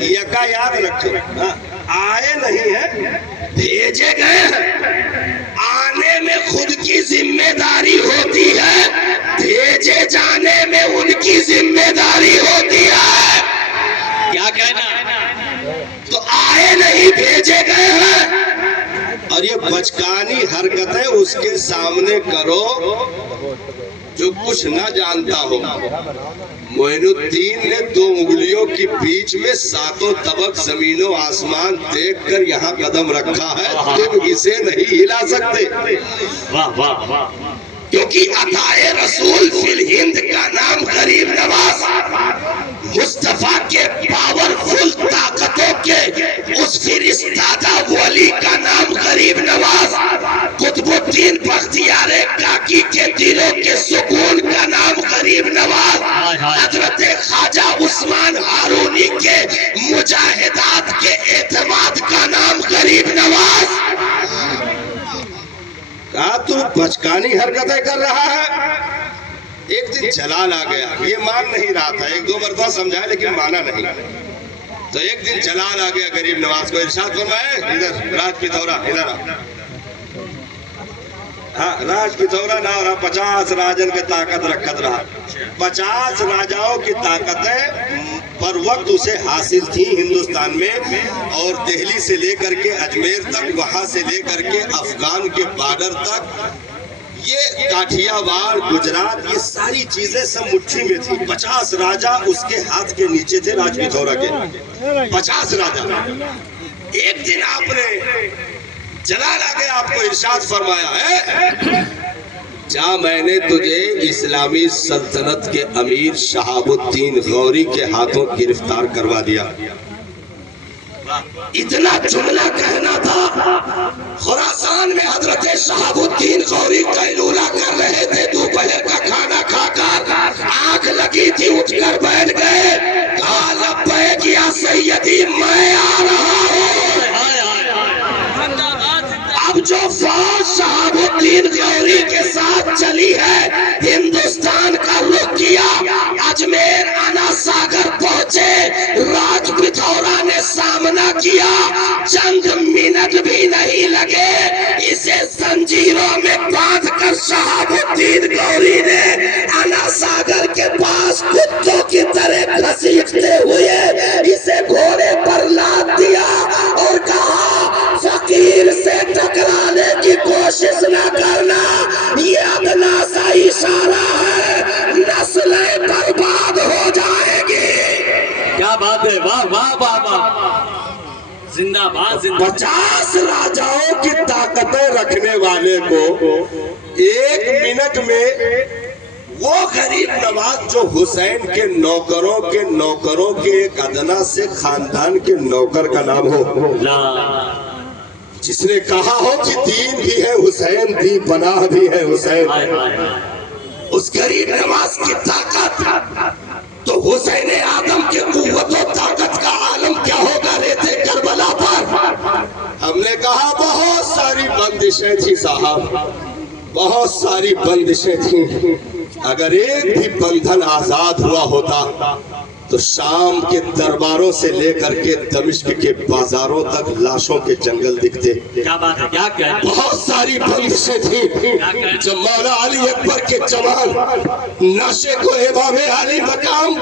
یکا یاد رکھو، آئے نہیں ہیں بھیجے گئے ہیں۔ آنے میں خود کی ذمہ داری ہوتی ہے، بھیجے جانے میں ان کی ذمہ داری ہوتی ہے۔ کیا کہنا؟ تو آئے نہیں بھیجے گئے ہیں۔ اور یہ بچکانی حرکتیں اس کے سامنے کرو جو کچھ نہ جانتا ہو۔ معین الدین نے 2 انگلیوں کے بیچ میں 7 طبق زمین و آسمان دیکھ کر یہاں قدم رکھا ہے، تم اسے نہیں ہلا سکتے۔ کیونکہ عطائے رسول فی الہند کا نام غریب نواز، مصطفیٰ کے پاورفل طاقتوں کے اس فرستادہ ولی کا نام غریب نواز، قطب الدین بختیار کاکی کے دلوں کے سکون کا نام غریب نواز، حضرت خواجہ عثمان ہارونی کے مجاہدات کے اعتماد کا نام غریب نواز۔ کہا تو بچکانی حرکتیں کر رہا ہے۔ ایک دن جلال آ گیا، یہ مان نہیں رہا تھا، 1-2 مرتبہ سمجھایا لیکن مانا نہیں۔ تو ایک دن جلال آ گیا غریب نواز کو، ارشاد فرمائے ادھر راج پتھورا ادھر آ۔ ہاں راج پتھورا نہ رہا، 50 راجن کے طاقت رکھت رہا۔ 50 راجاؤں کی طاقتیں پر وقت اسے حاصل تھی ہندوستان میں، اور دہلی سے لے کر کے اجمیر تک، وہاں سے لے کر کے افغان کے بارڈر تک، یہ کاٹھیا وار گجرات، یہ ساری چیزیں سب مٹھی میں تھی۔ 50 راجا اس کے ہاتھ کے نیچے تھے، راج پتھورا کے 50 راجا۔ ایک دن آپ نے جلال آ گیا، آپ کو ارشاد فرمایا ہے جہاں میں نے تجھے اسلامی سلطنت کے امیر شہاب الدین غوری کے ہاتھوں گرفتار کروا دیا۔ اتنا جملہ کہنا تھا، خراسان میں حضرت شہاب الدین غوری قیلولہ کر رہے تھے، دوپہر کا کھانا کھا کر آنکھ لگی تھی، اٹھ کر بیٹھ گئے، کہا لبیک یا سیدی میں آ رہا ہوں۔ اب جو فوج شہاب الدین غوری کے ساتھ چلی ہے، ہندوستان کا رخ کیا، اجمیر انا ساگر پہنچے، راج پتھورا نے سامنا کیا، چند منٹ بھی نہیں لگے، اسے زنجیروں میں باندھ کر شہاب الدین غوری نے انا ساگر کے پاس کتوں کی طرح گھسیٹتے ہوئے اسے گھوڑے پر لاد دیا اور کہا فقیر سے ٹکرانے کی کوشش نہ کرنا، یہ ادنا سا اشارہ ہے، نسلیں برباد ہو جائے گی۔ کیا بات ہے، واہ واہ واہ واہ، زندہ باد زندہ۔ 50 راجاؤں کی طاقتیں رکھنے والے کو 1 منٹ میں وہ غریب نواز جو حسین کے نوکروں کے ایک ادنا سے خاندان کے نوکر کا نام ہو، جس نے کہا ہو کہ دین بھی ہے حسین، دی پناہ بھی ہے حسین، اس غریب نواز کی طاقت تو حسین آدم کے قوت و طاقت کا عالم کیا ہوگا ریتے کربلا پر۔ ہم نے کہا بہت ساری بندشیں تھی صاحب، بہت ساری بندشیں تھیں، اگر ایک بھی بندھن آزاد ہوا ہوتا تو شام کے درباروں سے لے کر کے دمشق کے بازاروں تک لاشوں کے جنگل دکھتے۔ کیا بات ہے، کیا کہہ، بہت ساری بندشیں تھیں، جب مولا علی اکبر کے جوان نشے کو امام علی مقام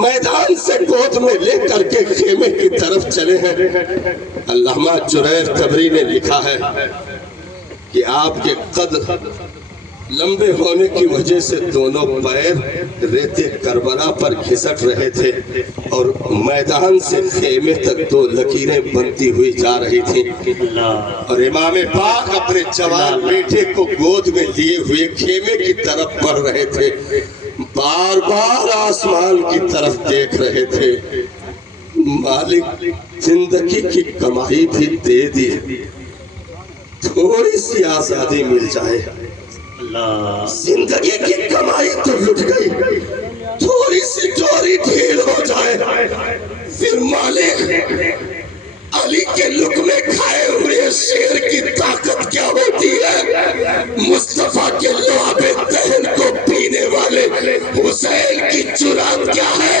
میدان سے گود میں لے کر کے خیمے کی طرف چلے ہیں۔ علامہ جریر طبری نے لکھا ہے کہ آپ کے قد لمبے ہونے کی وجہ سے دونوں پیر ریتے کربلا پر گھسٹ رہے تھے، اور میدان سے خیمے تک 2 لکیریں بنتی ہوئی جا رہی تھیں، اور امام پاک اپنے جوان بیٹے کو گود میں لیے ہوئے خیمے کی طرف بڑھ رہے تھے، بار بار آسمان کی طرف دیکھ رہے تھے۔ مالک زندگی کی کمائی بھی دے دی، تھوڑی سی آزادی مل جائے۔ زندگی کی کمائی تو لٹ گئی، تھوڑی سی ڈوری ڈھیل ہو جائے، پھر مالک علی کے لقمے کھائے ہوئے شیر کی طاقت کیا ہوتی ہے، مصطفیٰ کے لعاب دہن کو پینے والے حسین کی جرات کیا ہے۔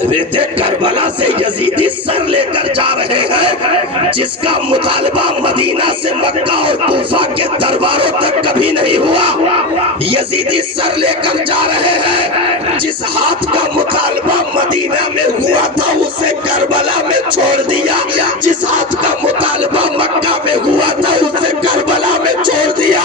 ریتے کربلا سے یزیدی سر لے کر جا رہے ہیں جس کا مطالبہ مدینہ سے مکہ اور کوفہ کے درباروں تک کبھی نہیں ہوا. یزیدی سر لے کر جا رہے ہیں جس ہاتھ کا مطالبہ مدینہ میں ہوا تھا اسے کربلا میں چھوڑ دیا, جس ہاتھ کا مطالبہ مکہ میں ہوا تھا اسے کربلا میں چھوڑ دیا.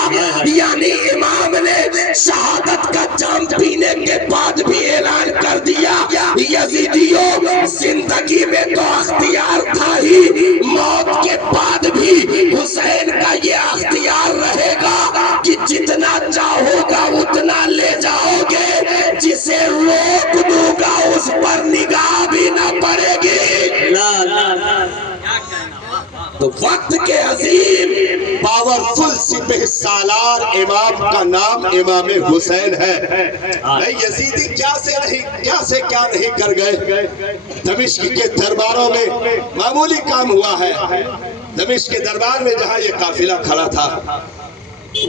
یعنی امام نے شہادت کا جام پینے کے بعد بھی اعلان کر دیا یزیدیوں زندگی میں تو اختیار تھا ہی, موت کے بعد بھی حسین کا یہ اختیار رہے گا کہ جتنا چاہو گا اتنا لے جاؤ گے, جسے روک دوں گا اس پر نگاہ بھی نہ پڑے گی. تو وقت کے عظیم پاورفل سپہ سالار امام کا نام امام حسین ہے. یزیدی کیا نہیں کر گئے. دمشق کے درباروں میں معمولی کام ہوا ہے. دمشق کے دربار میں جہاں یہ قافلہ کھڑا تھا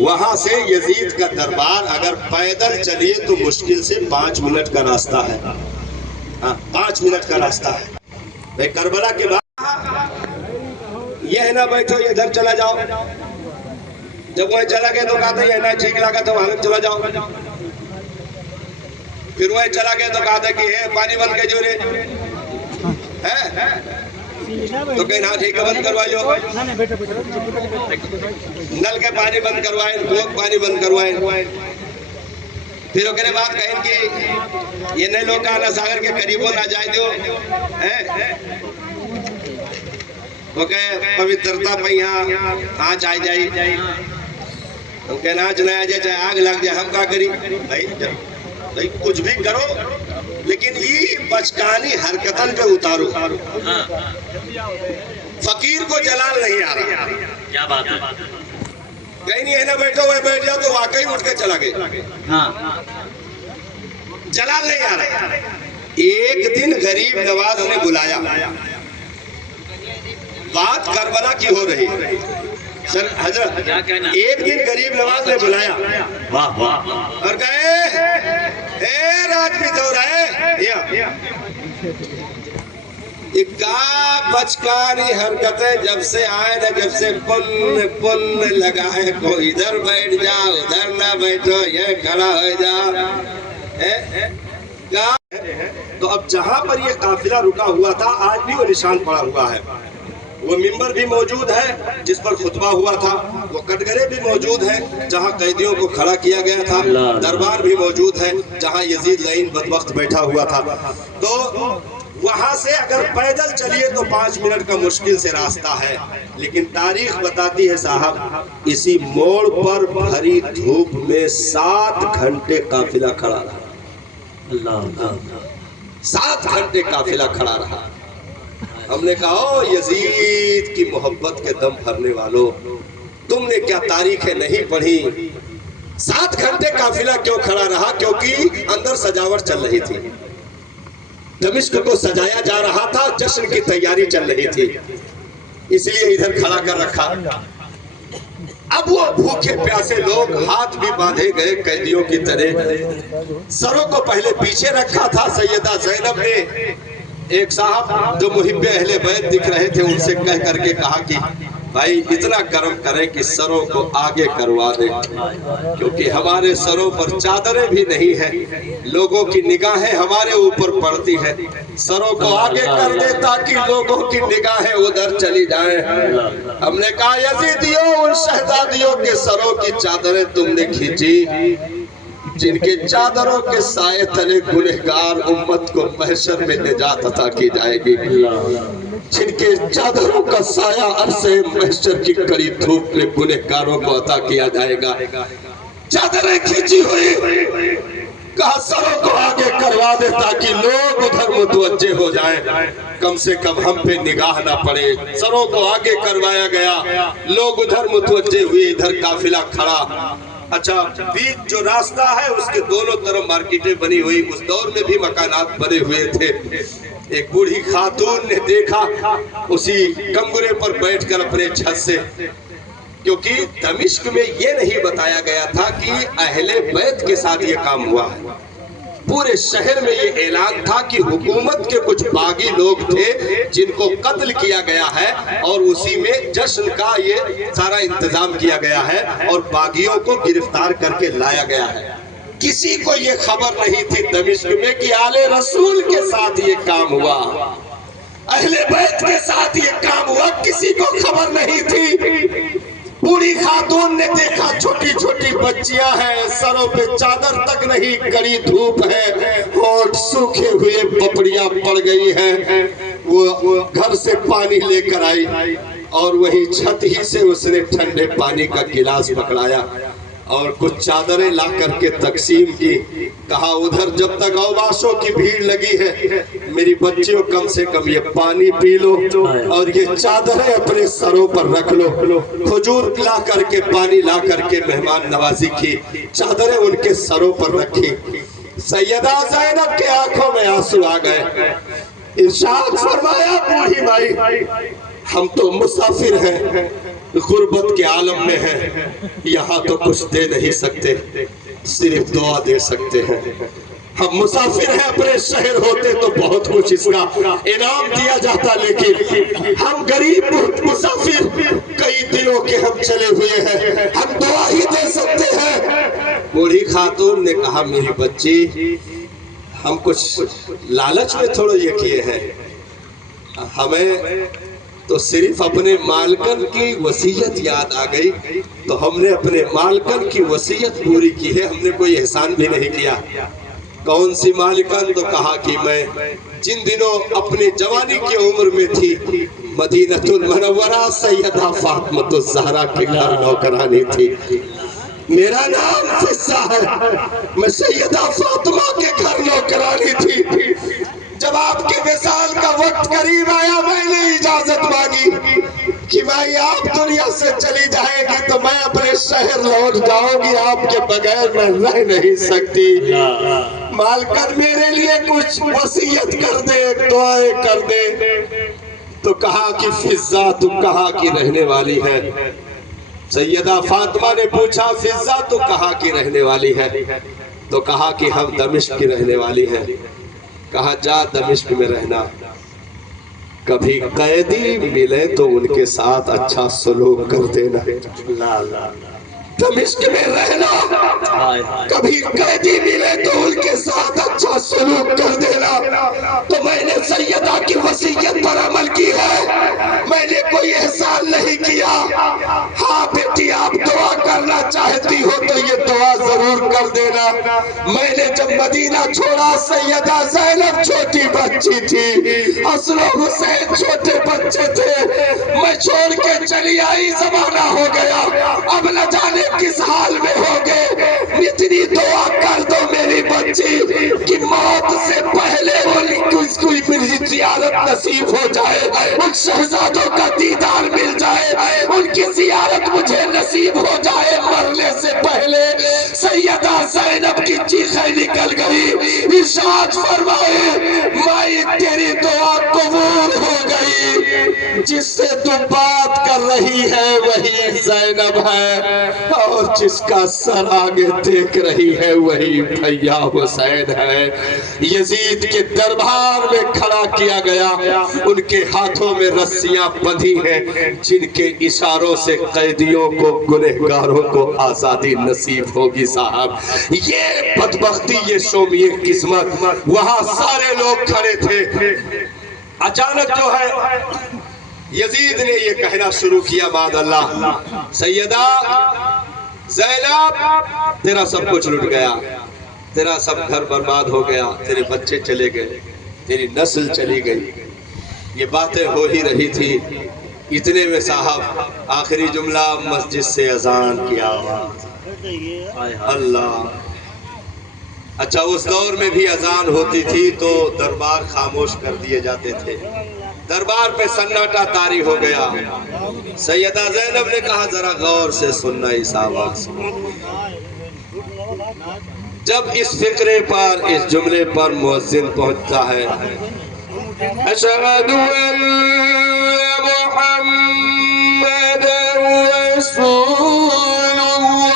وہاں سے یزید کا دربار اگر پیدل چلیے تو مشکل سے 5 منٹ کا راستہ ہے. 5 منٹ کا راستہ ہے. کربلا کے بعد یہ نہ بیٹھو ادھر چلا جاؤ, جب وہ چلا گئے تو کہتے ہیں یہ نہ ٹھیک لگا تو وہاں چلا جاؤ. پھر وہ چلا گئے تو کہتے کہ پانی بند کے جوڑے تو کہیں ہاں ٹھیک ہے بند کروائیو, نل کے پانی بند کروائیں, پانی بند کروائیں. پھر وہ کہنے بات کہیں کہ یہ نئے لوگ آنا ساگر کے قریب نہ جائے دو, وہ کہے پوترتا پہ یہاں آنچ آئی جائی. ہم کہنا آنچ نہ آ جائے چاہے آگ لگ جائے, ہم کہا کری بھائی کچھ بھی کرو لیکن یہ بچکانی حرکتن پہ اتارو. فقیر کو جلال نہیں آ رہا. کیا بات ہے. کہیں نہیں ہے نا بیٹھو وہ بیٹھ جاؤ تو واقعی اٹھ کے چلا گئے. جلال نہیں آ رہا. ایک دن غریب نواز نے بلایا, بات کربلا کی ہو رہی. سر حضرت ایک دن غریب نواز نے بلایا اور کہے اے راجپوت ہو رہے بچکانی حرکتیں جب سے آئے نا, جب سے پن لگائے کو ادھر بیٹھ جا ادھر نہ بیٹھو یہ کھڑا ہو جا. تو اب جہاں پر یہ قافلہ رکا ہوا تھا آج بھی وہ نشان پڑا ہوا ہے. وہ ممبر بھی موجود ہے جس پر خطبہ ہوا تھا, وہ کٹگرے بھی موجود ہیں جہاں قیدیوں کو کھڑا کیا گیا تھا, دربار بھی موجود ہے جہاں یزید لعین بدبخت بیٹھا ہوا تھا. تو وہاں سے اگر پیدل چلیے تو 5 منٹ کا مشکل سے راستہ ہے, لیکن تاریخ بتاتی ہے صاحب اسی موڑ پر بھری دھوپ میں 7 گھنٹے قافلہ کھڑا رہا. 7 گھنٹے قافلہ کھڑا رہا. ہم نے کہا او یزید کی محبت کے دم بھرنے والوں, تم نے کیا تاریخیں نہیں پڑھی. 7 گھنٹے قافلہ کیوں کھڑا رہا؟ کیونکہ اندر سجاوٹ چل رہی تھی. دمشق کو سجایا جا رہا تھا, جشن کی تیاری چل رہی تھی, اس لیے ادھر کھڑا کر رکھا. اب وہ بھوکے پیاسے لوگ ہاتھ بھی باندھے گئے قیدیوں کی طرح, سروں کو پہلے پیچھے رکھا تھا. سیدہ زینب نے ایک صاحب جو محب اہل بیت دکھ رہے تھے ان سے کہہ کر کے کہا کہ بھائی اتنا کرم کریں کہ سروں کو آگے کروا دیں, کیونکہ ہمارے سروں پر چادریں بھی نہیں ہیں, لوگوں کی نگاہیں ہمارے اوپر پڑتی ہیں. سروں کو آگے کر دے تاکہ لوگوں کی نگاہیں ادھر چلی جائیں. ہم نے کہا یزیدیوں ان شہزادیوں کے سروں کی چادریں تم نے کھینچی جن کے چادروں کے سائے تلے گنہگار امت کو محشر میں نجات عطا کی جائے گی, جن کے چادروں کا سایہ عرصے محشر کی کڑی دھوپ میں گنہگاروں کو عطا کیا جائے گا. چادریں کھینچی ہوئی, کہا سروں کو آگے کروا دے تاکہ لوگ ادھر متوجہ ہو جائیں, کم سے کم ہم پہ نگاہ نہ پڑے. سروں کو آگے کروایا گیا, لوگ ادھر متوجہ ہوئے, ادھر قافلہ کھڑا. اچھا بیچ جو راستہ ہے اس کے دونوں طرف مارکیٹیں بنی ہوئی, اس دور میں بھی مکانات بنے ہوئے تھے. ایک بوڑھی خاتون نے دیکھا اسی کمرے پر بیٹھ کر اپنے چھت سے, کیونکہ دمشق میں یہ نہیں بتایا گیا تھا کہ اہل بیت کے ساتھ یہ کام ہوا ہے. پورے شہر میں یہ اعلان تھا کہ حکومت کے کچھ باغی لوگ تھے جن کو قتل کیا گیا ہے، اور اسی میں جشن کا یہ سارا انتظام کیا گیا ہے اور باغیوں کو گرفتار کر کے لایا گیا ہے۔ کسی کو یہ خبر نہیں تھی دمشق میں کہ آل رسول کے ساتھ یہ کام ہوا، اہل بیت کے ساتھ یہ کام ہوا، کسی کو خبر نہیں تھی۔ بوڑھی خاتون نے دیکھا چھوٹی چھوٹی بچیاں ہیں، سروں پہ چادر تک نہیں، کڑی دھوپ ہے اور سوکھے ہوئے پپڑیاں پڑ گئی ہیں۔ وہ گھر سے پانی لے کر آئی اور وہی چھت ہی سے اس نے ٹھنڈے پانی کا گلاس پکڑایا اور کچھ چادریں لا کر کے تقسیم کی۔ کہا ادھر جب تک اوباشوں کی بھیڑ لگی ہے میری بچیوں کم سے کم یہ پانی پی لو اور یہ چادریں اپنے سروں پر رکھ لو۔ کھجور لا کر کے پانی لا کر کے مہمان نوازی کی، چادریں ان کے سروں پر رکھی۔ سیدہ زینب کے آنکھوں میں آنسو آ گئے۔ ارشاد فرمایا بوڑھی مائی ہم تو مسافر ہیں، غربت کے عالم میں ہیں، یہاں تو کچھ دے نہیں سکتے، صرف دعا دے سکتے ہیں۔ ہم مسافر ہیں، اپنے شہر ہوتے تو بہت کچھ اس کا انعام دیا جاتا، لیکن ہم غریب مسافر کئی دنوں کے ہم چلے ہوئے ہیں، ہم دعا ہی دے سکتے ہیں۔ بوڑھی خاتون نے کہا میری بچی ہم کچھ لالچ میں تھوڑا یہ کیے ہیں، ہمیں تو صرف اپنے مالکن کی وصیت یاد آ گئی تو ہم نے اپنے مالکن کی وصیت پوری کی ہے، ہم نے کوئی احسان بھی نہیں کیا۔ کون سی مالکن؟ تو کہا کہ میں جن دنوں اپنی جوانی کی عمر میں تھی مدینہ المنورہ سیدہ فاطمہ الزہرا کے گھر نوکرانی تھی، میرا نام فضہ ہے، میں سیدہ فاطمہ کے گھر نوکرانی تھی۔ جب آپ کے وصال کا وقت قریب آیا میں نے اجازت مانگی کہ بھائی آپ دنیا سے چلی جائے گی تو میں اپنے شہر لوٹ جاؤں گی، آپ کے بغیر میں رہ نہیں سکتی، مالکن میرے لیے کچھ وصیت کر دے، دعائیں کر دے۔ تو کہا کہ فضہ تم کہاں کی رہنے والی ہے؟ سیدہ فاطمہ نے پوچھا فضہ تو کہاں کی رہنے والی ہے؟ تو کہا کہ ہم دمشق کی رہنے والی ہیں۔ کہا جا دمشق میں رہنا، کبھی قیدی ملے تو ان کے ساتھ اچھا سلوک کر دینا، دمشق میں رہنا، کبھی قیدی ملے تو ان کے ساتھ اچھا سلوک کر دینا۔ تو میں نے سیدہ کی وصیت پر عمل کی ہے، میں نے کوئی احسان نہیں کیا۔ ہاں بیٹی آپ دعا کرنا چاہتی ہو تو یہ دعا ضرور کر دینا۔ میں نے جب مدینہ چھوڑا سیدہ زینب چھوٹی بچی تھی، حسن و حسین چھوٹے بچے تھے، میں چھوڑ کے چلی آئی، زمانہ ہو گیا، اب نہ جانے کس حال میں ہوگے، اتنی دعا کر دو میری بچی کہ موت سے پہلے کوئی میری زیارت نصیب ہو جائے، ان شہزادوں کا دیدار مل جائے، ان کی زیارت مجھے نصیب ہو جائے مرنے سے پہلے۔ سیدہ زینب کی چیخیں نکل گئی، ارشاد فرمائے مائی تیری دعا قبول ہو گئی، جس سے تو بات کر رہی ہے وہی زینب ہے اور جس کا سر آگے دیکھ رہی ہے وہی بھیا حسین ہے۔ یزید کے دربار میں کھڑا کیا گیا، ان کے ہاتھوں میں رسیاں بندھی ہیں جن کے اشاروں سے قیدیوں کو گنہگاروں کو آزادی نصیب ہوگی۔ صاحب یہ بدبختی، یہ شومی قسمت، وہاں سارے لوگ کھڑے تھے، اچانک جو ہے یزید نے یہ کہنا شروع کیا معاذ اللہ سیدہ زینب تیرا سب کچھ لٹ گیا، تیرا سب گھر برباد ہو گیا، تیرے بچے چلے گئے، تیری نسل چلی گئی۔ یہ باتیں ہو ہی رہی تھی، اتنے میں صاحب آخری جملہ مسجد سے اذان کی آواز، اللہ۔ اچھا اس دور میں بھی اذان ہوتی تھی تو دربار خاموش کر دیے جاتے تھے، دربار پہ سناٹا طاری ہو گیا۔ سیدہ زینب نے کہا ذرا غور سے سننا اس آواز کو۔ جب اس فقرے پر، اس جملے پر مؤذن پہنچتا ہے اشہد ان محمد رسول اللہ،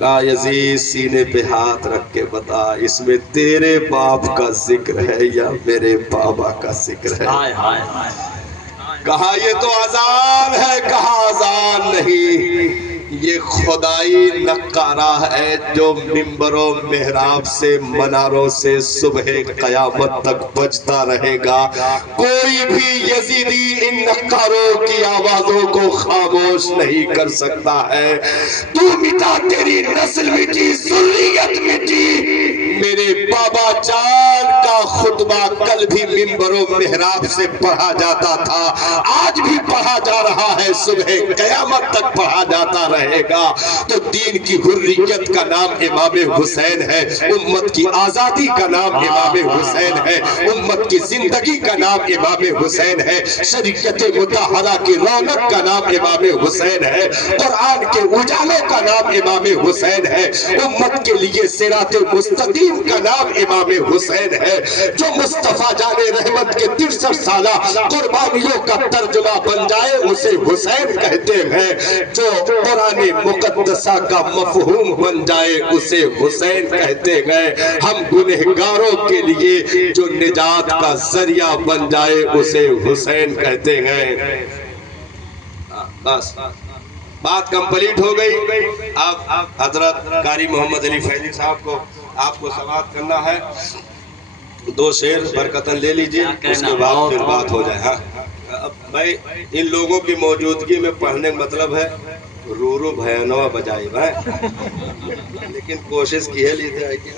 لا یزید سینے پہ ہاتھ رکھ کے بتا اس میں تیرے باپ کا ذکر ہے یا میرے بابا کا ذکر ہے؟ کہا یہ تو اذان ہے، کہا اذان نہیں، یہ خدائی نقارہ ہے جو منبر و محراب سے مناروں سے صبح قیامت تک بجتا رہے گا۔ کوئی بھی یزیدی ان نقاروں کی آوازوں کو خاموش نہیں کر سکتا ہے۔ تو مٹا، تیری نسل مٹی، ذریت مٹی، میرے بابا جان کا خطبہ کل بھی منبر و محراب سے پڑھا جاتا تھا، آج بھی پڑھا جا رہا ہے، صبح قیامت تک پڑھا جاتا رہے گا۔ تو دین کی حریت کا نام امام حسین ہے، امت کی آزادی کا نام امام حسین ہے، امت کی زندگی کا نام امام حسین ہے، شریعت مطہرہ کی رونق کا نام امام حسین ہے، قرآن کے اجالوں کا نام امام حسین ہے، امت کے لیے صراط مستقیم کا نام امام حسین ہے۔ جو مصطفیٰ جان رحمت کے 63 سالہ قربانیوں کا ترجمہ بن جائے اسے حسین کہتے ہیں، جو قرآن مقدسہ کا مفہوم بن جائے اسے حسین کہتے ہیں، ہم گنہگاروں کے لیے جو نجات کا ذریعہ بن جائے اسے حسین کہتے ہیں۔ بس بات کمپلیٹ ہو گئی۔ اب حضرت قاری محمد علی فیضی صاحب کو آپ کو سماعت کرنا ہے، 2 شعر برکتاً لے لیجئے، اس کے بعد پھر بات ہو جائے۔ اب بھائی ان لوگوں کی موجودگی میں پڑھنے کا مطلب ہے رو رو بھیانوا بجائی بھائی، لیکن کوشش کی ہے لیتے آئی کہ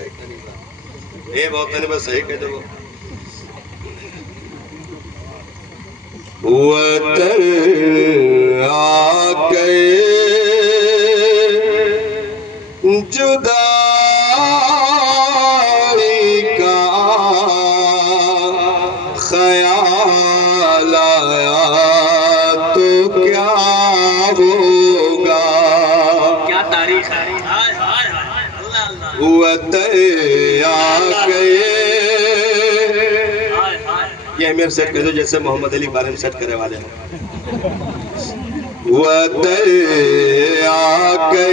اے بہت نہیں بس صحیح کہتے وہ وطن آکے جدائی کا خیال آیا تو کیا ہوگا، کیا تاریخ ہے، وطن آکے، یہ امیر سیٹ کہہ دو جیسے محمد علی بارے میں سیٹ کرے والے ہیں۔ وطن آکے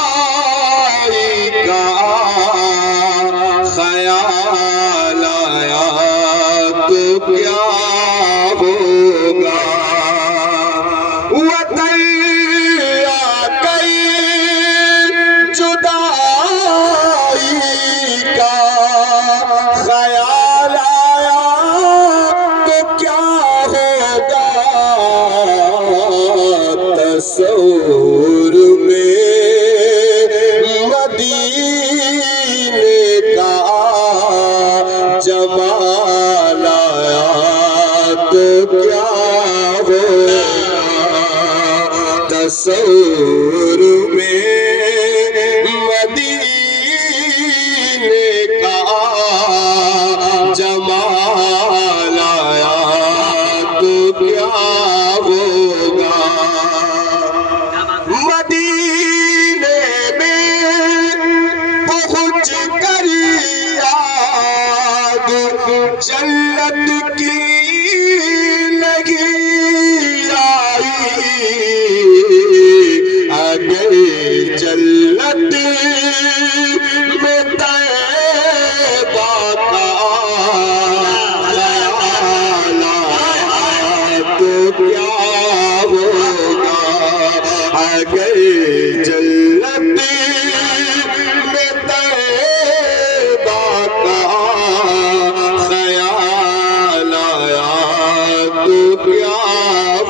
جدائی کا خیال آیا تو کیا ہوگا، وطن آکے جدائی کا خیال آیا تو کیا ہوگا، تصور میں مدینے کا جمال آیا تو کیا ہوگا، تصور میں مدینے کا جمال آیا تو کیا ہوگا، مدینے میں پہنچ کر یاد جنت کی نہیں آئی، اگر جنت میں طیبہ کا خیال آیا تو کیا ہوگا، اگر جنت میں طیبہ کا خیال آیا تو کیا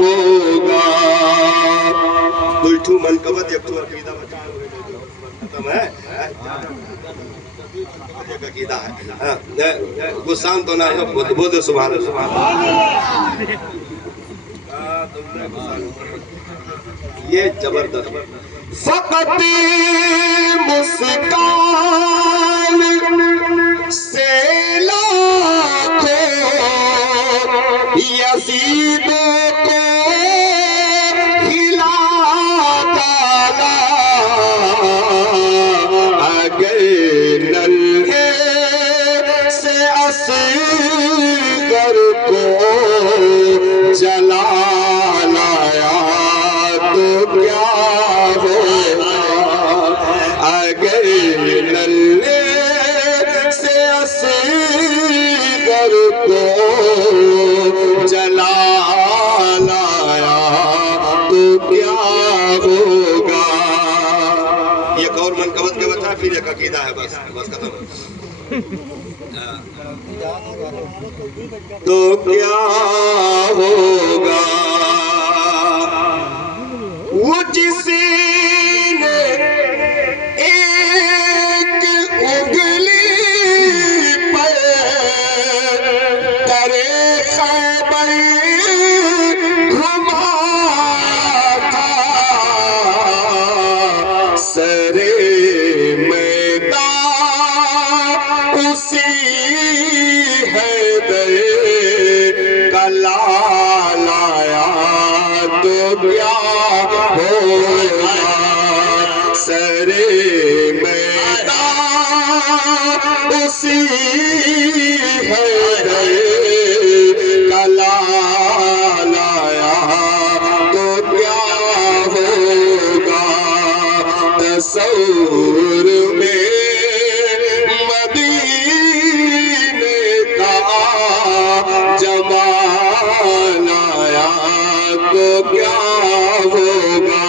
ہوگا۔ دلٹو منقبت یک تو عقیدہ ختم ہے، ایک عقیدہ ہے، گسان تو نہ ہے، بودھ سبحان اللہ، یہ زبردست۔ فقط مسکان سے لاکھوں یزیدوں کو ہلا ڈالا، اگر ننھے سے اصغر کو جلا لایا بنا پھر ایک عقیدہ ہے، بس ختم. تو کیا ہوگا وہ جس نے ایک انگلی پر کرے خیبر گھما تھا، سرے میدان اسی ہے دے کلا لایا تو کیا ہوگا، سرے میدان اسی ہے دے کلا لایا تو کیا ہوگا. تصور میں مدینے کا جمال آیا تو کیا ہوگا.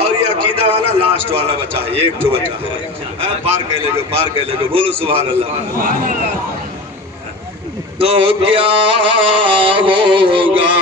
اور یہ عقیدہ والا لاسٹ والا بچہ ہے، ایک تو بچہ ہے، پار کہہ لے گا، پار کہہ لے گا، بولو سبحان اللہ. تو کیا ہوگا